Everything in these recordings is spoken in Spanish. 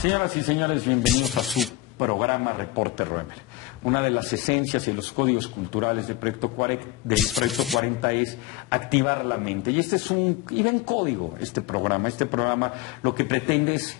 Señoras y señores, bienvenidos a su programa Reporte Roemer. Una de las esencias y los códigos culturales del Proyecto 40 es activar la mente. Y este es y ven código, este programa. Este programa lo que pretende es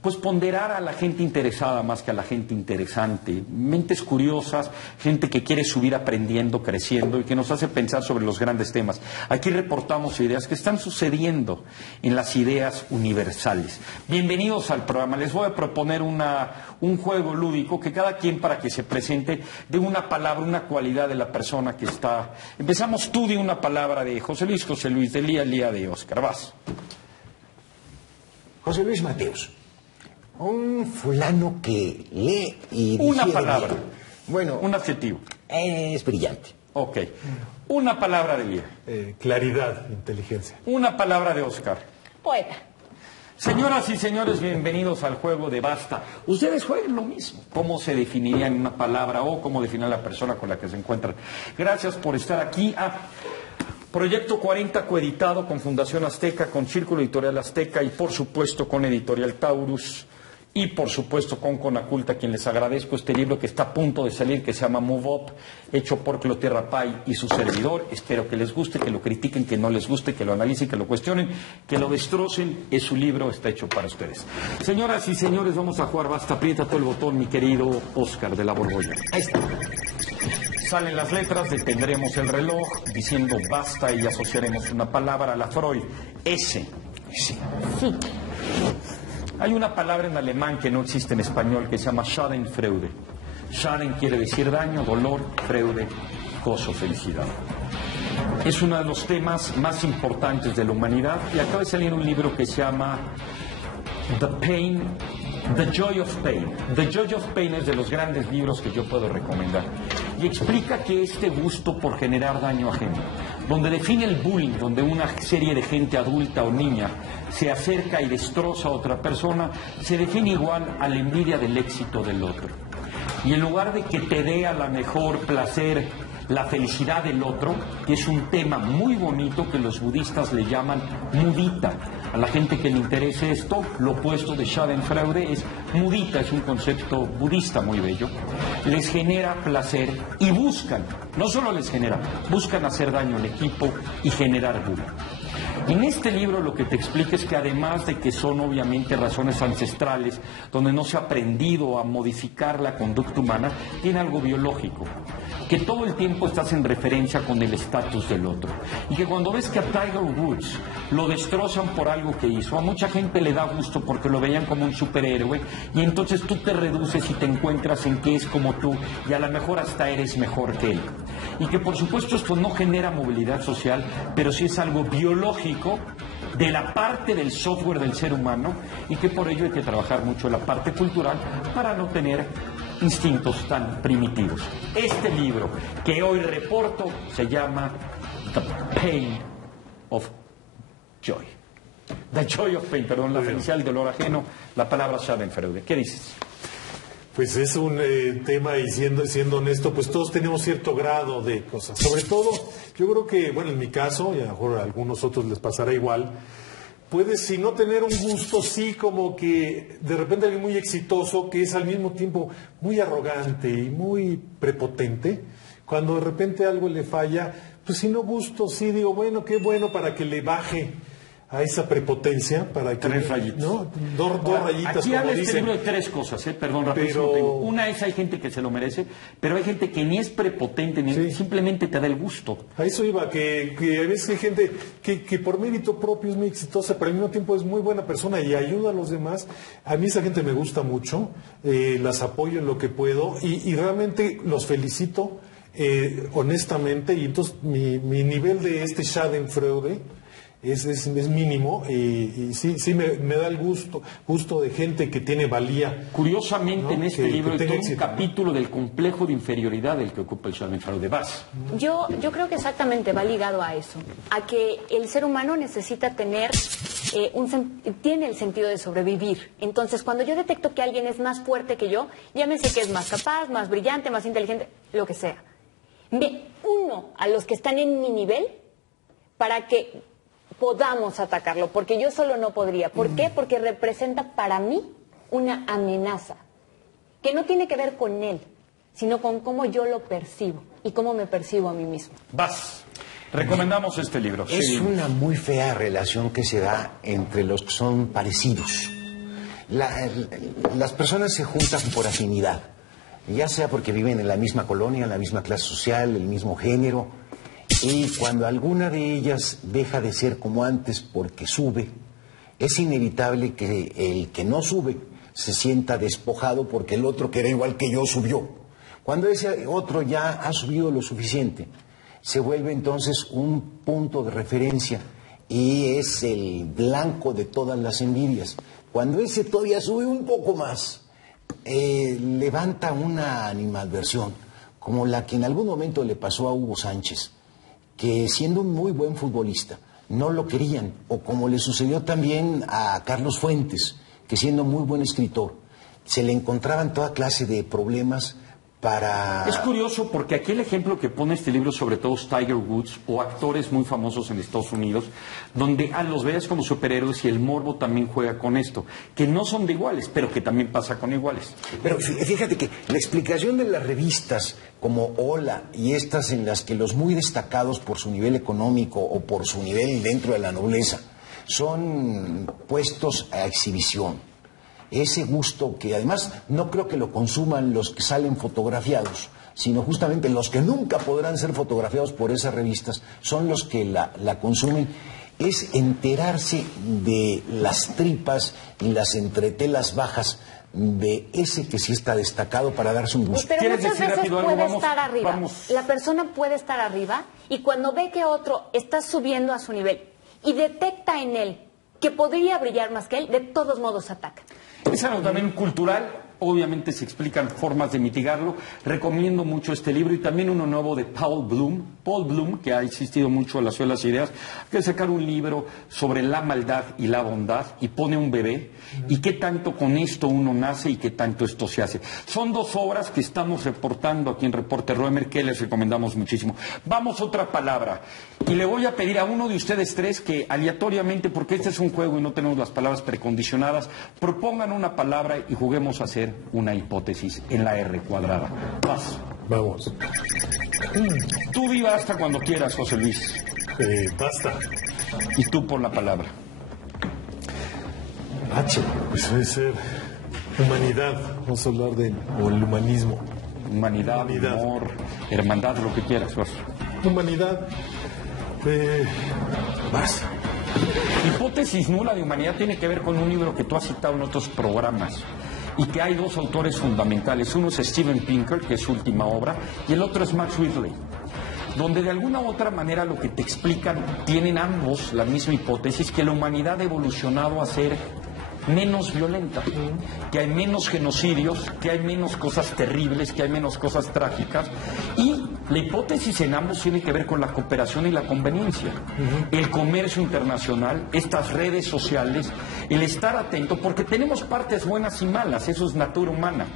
pues ponderar a la gente interesada más que a la gente interesante, mentes curiosas, gente que quiere subir aprendiendo, creciendo y que nos hace pensar sobre los grandes temas. Aquí reportamos ideas que están sucediendo en las ideas universales. Bienvenidos al programa. Les voy a proponer un juego lúdico que cada quien, para que se presente, de una palabra, una cualidad de la persona que está. Empezamos tú de una palabra de José Luis, de Lía de Óscar. Vas. José Luis Mateos. Un fulano que lee y digiere. Una palabra. Bien. Bueno. Un adjetivo. Es brillante. Ok. Una palabra de Lía. Claridad, inteligencia. Una palabra de Óscar. Poeta. Señoras y señores, bienvenidos al juego de Basta. Ustedes jueguen lo mismo. ¿Cómo se definiría en una palabra o cómo definir a la persona con la que se encuentran? Gracias por estar aquí. Proyecto 40, coeditado con Fundación Azteca, con Círculo Editorial Azteca y, por supuesto, con Editorial Taurus. Y, por supuesto, con Conaculta, a quien les agradezco este libro que está a punto de salir, que se llama Move Up, hecho por Clotaire Rapay y su servidor. Espero que les guste, que lo critiquen, que no les guste, que lo analicen, que lo cuestionen, que lo destrocen. Es su libro, está hecho para ustedes. Señoras y señores, vamos a jugar Basta. Aprieta todo el botón, mi querido Óscar de la Borbolla. Ahí está. Salen las letras, detendremos el reloj diciendo basta y asociaremos una palabra a la Freud. S. Sí. Hay una palabra en alemán que no existe en español que se llama Schadenfreude. Schaden quiere decir daño, dolor, Freude, gozo, felicidad. Es uno de los temas más importantes de la humanidad y acaba de salir un libro que se llama The Joy of Pain. The Joy of Pain es de los grandes libros que yo puedo recomendar. Y explica que este gusto por generar daño ajeno, donde define el bullying, donde una serie de gente adulta o niña se acerca y destroza a otra persona, se define igual a la envidia del éxito del otro. Y en lugar de que te dé a la mejor placer la felicidad del otro, que es un tema muy bonito que los budistas le llaman mudita. A la gente que le interese esto, lo opuesto de Schadenfreude es mudita, es un concepto budista muy bello. Les genera placer y buscan, no solo les genera, buscan hacer daño al equipo y generar bullying. En este libro lo que te explica es que además de que son obviamente razones ancestrales, donde no se ha aprendido a modificar la conducta humana, tiene algo biológico, que todo el tiempo estás en referencia con el estatus del otro. Y que cuando ves que a Tiger Woods lo destrozan por algo que hizo, a mucha gente le da gusto porque lo veían como un superhéroe, y entonces tú te reduces y te encuentras en que es como tú, y a lo mejor hasta eres mejor que él. Y que por supuesto esto no genera movilidad social, pero sí es algo biológico de la parte del software del ser humano, y que por ello hay que trabajar mucho la parte cultural para no tener instintos tan primitivos. Este libro que hoy reporto se llama The Pain of Joy. The Joy of Pain, perdón, la felicidad del dolor ajeno, la palabra Schadenfreude. ¿Qué dices? Pues es un tema, y siendo honesto, pues todos tenemos cierto grado de cosas. Sobre todo, yo creo que, bueno, en mi caso, y a lo mejor a algunos otros les pasará igual, puedes, si no tener un gusto, sí, como que de repente alguien muy exitoso, que es al mismo tiempo muy arrogante y muy prepotente, cuando de repente algo le falla, pues si no gusto, sí digo, bueno, qué bueno para que le baje a esa prepotencia, para que... 3 rayitas. ¿No? Dos rayitas, aquí como habla este dicen. libro de 3 cosas, perdón, rapidísimo. Pero... Una es, hay gente que se lo merece, pero hay gente que ni es prepotente, ni simplemente te da el gusto. A eso iba, que a veces hay gente que por mérito propio es muy exitosa, pero al mismo tiempo es muy buena persona y ayuda a los demás. A mí esa gente me gusta mucho, las apoyo en lo que puedo y realmente los felicito honestamente. Y entonces mi nivel de este Schadenfreude es mínimo, y sí me da el gusto de gente que tiene valía. Curiosamente, ¿no? En este libro hay todo un éxito, capítulo del complejo de inferioridad del que ocupa el Schadenfreude. Vas. Yo creo que exactamente va ligado a eso, a que el ser humano necesita tener tiene el sentido de sobrevivir. Entonces, cuando yo detecto que alguien es más fuerte que yo, llámese que es más capaz, más brillante, más inteligente, lo que sea, me uno a los que están en mi nivel para que podamos atacarlo, porque yo solo no podría. ¿Por qué? Porque representa para mí una amenaza que no tiene que ver con él, sino con cómo yo lo percibo y cómo me percibo a mí mismo. Vas. Recomendamos este libro. Es Sí. una muy fea relación que se da entre los que son parecidos. Las personas se juntan por afinidad, ya sea porque viven en la misma colonia, en la misma clase social, el mismo género, y cuando alguna de ellas deja de ser como antes porque sube, es inevitable que el que no sube se sienta despojado porque el otro que era igual que yo subió. Cuando ese otro ya ha subido lo suficiente, se vuelve entonces un punto de referencia y es el blanco de todas las envidias. Cuando ese todavía sube un poco más, levanta una animadversión, como la que en algún momento le pasó a Hugo Sánchez, que siendo un muy buen futbolista, no lo querían, o como le sucedió también a Carlos Fuentes, que siendo muy buen escritor, se le encontraban toda clase de problemas para... Es curioso porque aquí el ejemplo que pone este libro sobre todo es Tiger Woods o actores muy famosos en Estados Unidos, donde los ves como superhéroes y el morbo también juega con esto, que no son de iguales, pero que también pasa con iguales. Pero fíjate que la explicación de las revistas como Hola y estas en las que los muy destacados por su nivel económico o por su nivel dentro de la nobleza son puestos a exhibición. Ese gusto que además no creo que lo consuman los que salen fotografiados, sino justamente los que nunca podrán ser fotografiados por esas revistas, son los que la consumen. Es enterarse de las tripas y las entretelas bajas de ese que sí está destacado para darse un gusto. Pero muchas veces rápido puede algo? estar arriba. Vamos. La persona puede estar arriba y cuando ve que otro está subiendo a su nivel y detecta en él que podría brillar más que él, de todos modos ataca. Es algo también cultural, obviamente se explican formas de mitigarlo. Recomiendo mucho este libro y también uno nuevo de Paul Bloom, que ha insistido mucho en la Ciudad de las Ideas, que sacar un libro sobre la maldad y la bondad y pone un bebé y qué tanto con esto uno nace y qué tanto esto se hace. Son dos obras que estamos reportando aquí en Reporte Roemer que les recomendamos muchísimo. Vamos a otra palabra y le voy a pedir a uno de ustedes tres que aleatoriamente, porque este es un juego y no tenemos las palabras precondicionadas, propongan una palabra y juguemos a hacer una hipótesis en la R cuadrada. Vas. Vamos. Tú di basta cuando quieras, José Luis. Basta. Y tú por la palabra. H. Pues debe ser humanidad. Vamos a hablar del el humanismo. Humanidad, amor, hermandad, lo que quieras. Vas. Humanidad. Basta. Hipótesis nula de humanidad tiene que ver con un libro que tú has citado en otros programas y que hay dos autores fundamentales. Uno es Steven Pinker, que es su última obra, y el otro es Max Ridley, donde de alguna u otra manera lo que te explican, tienen ambos la misma hipótesis, que la humanidad ha evolucionado a ser menos violenta, que hay menos genocidios, que hay menos cosas terribles, que hay menos cosas trágicas, y la hipótesis en ambos tiene que ver con la cooperación y la conveniencia, el comercio internacional, estas redes sociales, el estar atento, porque tenemos partes buenas y malas, eso es natura humana.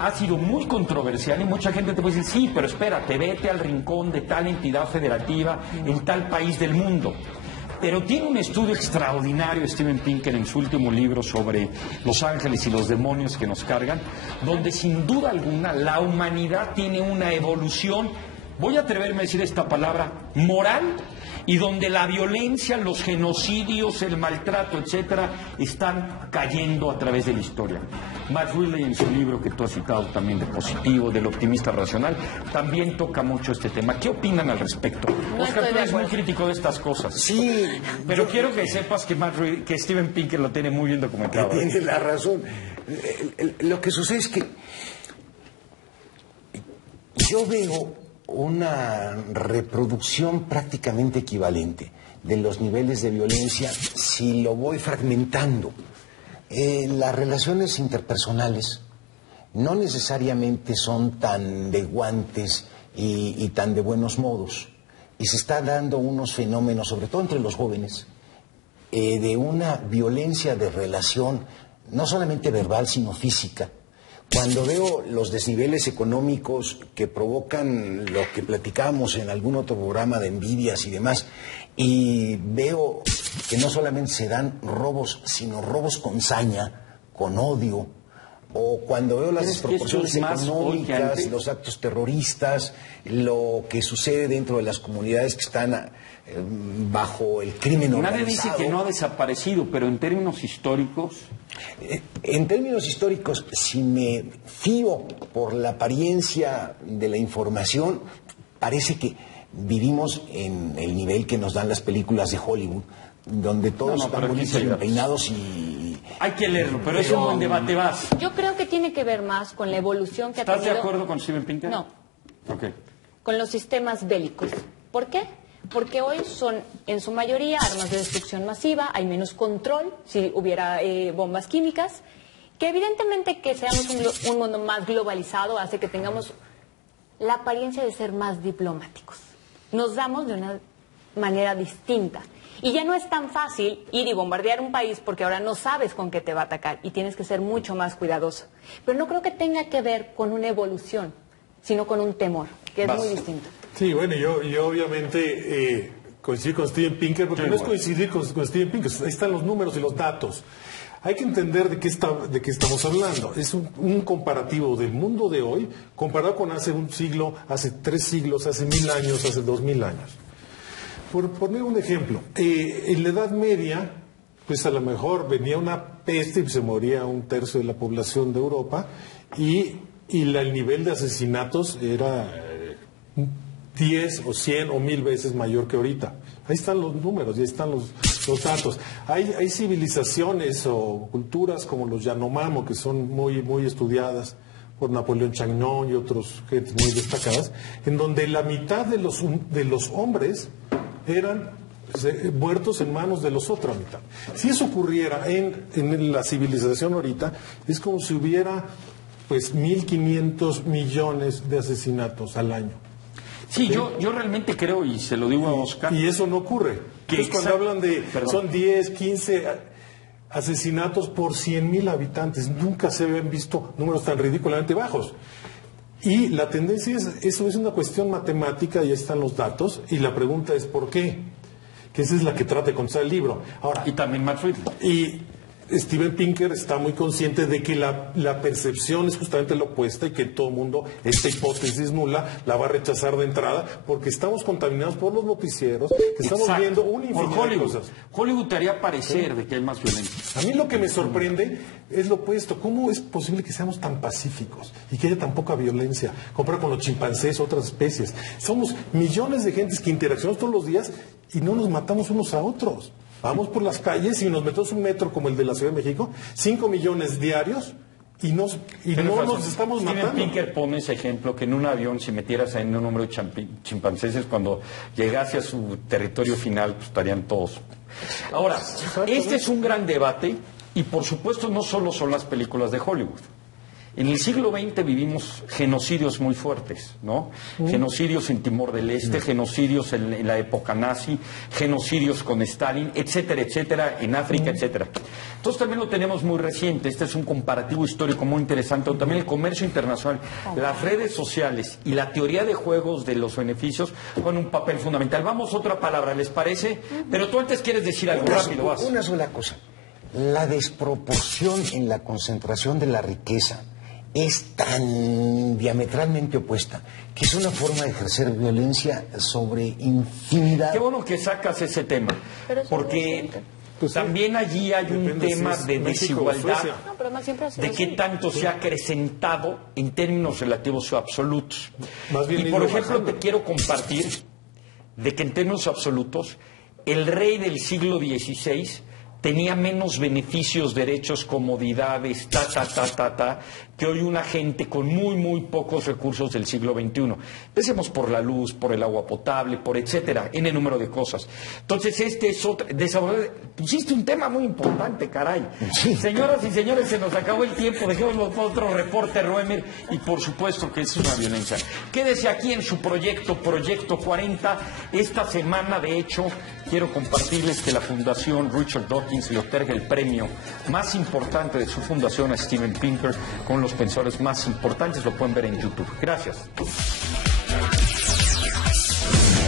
Ha sido muy controversial y mucha gente te puede decir, sí, pero espérate, vete al rincón de tal entidad federativa en tal país del mundo. Pero tiene un estudio extraordinario Steven Pinker en su último libro sobre los ángeles y los demonios que nos cargan, donde sin duda alguna la humanidad tiene una evolución, voy a atreverme a decir esta palabra, moral, y donde la violencia, los genocidios, el maltrato, etcétera, están cayendo a través de la historia. Max Ridley, en su libro que tú has citado también de Positivo, del optimista racional, también toca mucho este tema. ¿Qué opinan al respecto? No Oscar, estoy tú de eres muy acuerdo. crítico de estas cosas. Sí, Pero quiero que sepas que Steven Pinker lo tiene muy bien documentado. tiene la razón. Lo que sucede es que yo veo una reproducción prácticamente equivalente de los niveles de violencia si lo voy fragmentando. Las relaciones interpersonales no necesariamente son tan de guantes y tan de buenos modos. Y se está dando unos fenómenos, sobre todo entre los jóvenes, de una violencia de relación, no solamente verbal, sino física. Cuando veo los desniveles económicos que provocan lo que platicábamos en algún otro programa de envidias y demás, y veo que no solamente se dan robos, sino robos con saña, con odio, o cuando veo las ¿Crees que esto desproporciones es más hoy que económicas, antes? los actos terroristas, lo que sucede dentro de las comunidades que están bajo el crimen organizado. Nadie dice que no ha desaparecido, pero en términos históricos... En términos históricos, si me fío por la apariencia de la información, parece que vivimos en el nivel que nos dan las películas de Hollywood, donde todos están bonitos, bien peinados y... Hay que leerlo, pero es un buen debate. Vas. Yo creo que tiene que ver más con la evolución que ha tenido... ¿Estás de acuerdo con Steven Pinker? No. Ok. Con los sistemas bélicos. ¿Por qué? Porque hoy son, en su mayoría, armas de destrucción masiva, hay menos control, si hubiera bombas químicas, que evidentemente que seamos un mundo más globalizado hace que tengamos la apariencia de ser más diplomáticos. Nos damos de una manera distinta. Y ya no es tan fácil ir y bombardear un país porque ahora no sabes con qué te va a atacar y tienes que ser mucho más cuidadoso. Pero no creo que tenga que ver con una evolución, sino con un temor, que es muy distinto. Sí, bueno, yo obviamente coincido con Steven Pinker, porque no es coincidir con Steven Pinker, ahí están los números y los datos. Hay que entender de qué estamos hablando. Es un comparativo del mundo de hoy comparado con hace un siglo, hace 3 siglos, hace 1000 años, hace 2000 años. Por poner un ejemplo, en la Edad Media, pues a lo mejor venía una peste y se moría 1/3 de la población de Europa y el nivel de asesinatos era 10 o 100 o 1000 veces mayor que ahorita. Ahí están los números, ahí están los datos. Hay civilizaciones o culturas como los Yanomamo, que son muy, muy estudiadas por Napoleón Chagnon y otros gentes muy destacadas, en donde la mitad de los hombres eran muertos en manos de los otra mitad. Si eso ocurriera en la civilización ahorita, es como si hubiera pues 1.500 millones de asesinatos al año. Sí, yo realmente creo, y se lo digo a Oscar... Y eso no ocurre. Entonces, cuando hablan de... Son 10, 15 asesinatos por 100.000 habitantes. Nunca se habían visto números tan ridículamente bajos. Y la tendencia eso es una cuestión matemática, y ahí están los datos. Y la pregunta es ¿por qué? Que esa es la que trata de contestar el libro. Ahora, y también Matt Friedman. Y Steven Pinker está muy consciente de que la percepción es justamente la opuesta y que todo el mundo, esta hipótesis nula, la va a rechazar de entrada porque estamos contaminados por los noticieros, que estamos viendo una infinidad de cosas. Hollywood te haría parecer de que hay más violencia. A mí lo que me sorprende es lo opuesto. ¿Cómo es posible que seamos tan pacíficos y que haya tan poca violencia? Compara con los chimpancés, otras especies. Somos millones de gentes que interaccionamos todos los días y no nos matamos unos a otros. Vamos por las calles y nos metemos un metro como el de la Ciudad de México, 5 millones diarios y no nos estamos matando. Steven Pinker pone ese ejemplo que en un avión, si metieras en un número de chimpancéses, cuando llegase a su territorio final, pues estarían todos. Ahora, este es un gran debate y por supuesto no solo son las películas de Hollywood. En el siglo XX vivimos genocidios muy fuertes, ¿no? Genocidios en Timor del Este, genocidios en la época nazi, genocidios con Stalin, etcétera, etcétera, en África, etcétera. Entonces también lo tenemos muy reciente. Este es un comparativo histórico muy interesante. También el comercio internacional, las redes sociales y la teoría de juegos de los beneficios juegan un papel fundamental. Vamos a otra palabra, ¿les parece? Pero tú antes quieres decir algo rápido, vas. Una sola cosa. La desproporción en la concentración de la riqueza es tan diametralmente opuesta que es una forma de ejercer violencia sobre infinidad. Qué bueno que sacas ese tema, porque también allí hay un tema de desigualdad, de qué tanto se ha acrecentado en términos relativos o absolutos. Y por ejemplo te quiero compartir de que en términos absolutos el rey del siglo XVI tenía menos beneficios, derechos, comodidades, que hoy una gente con muy, muy pocos recursos del siglo XXI. Empecemos por la luz, por el agua potable, por etcétera, en el número de cosas. Entonces, este es otro... Pusiste un tema muy importante, caray. Sí. Señoras y señores, se nos acabó el tiempo. Dejémoslo para otro reporte, Roemer. Y por supuesto que es una violencia. Quédese aquí en su proyecto, Proyecto 40. Esta semana, de hecho, quiero compartirles que la Fundación Richard Dawkins le otorga el premio más importante de su fundación a Steven Pinker, con los pensadores más importantes. Lo pueden ver en YouTube. Gracias.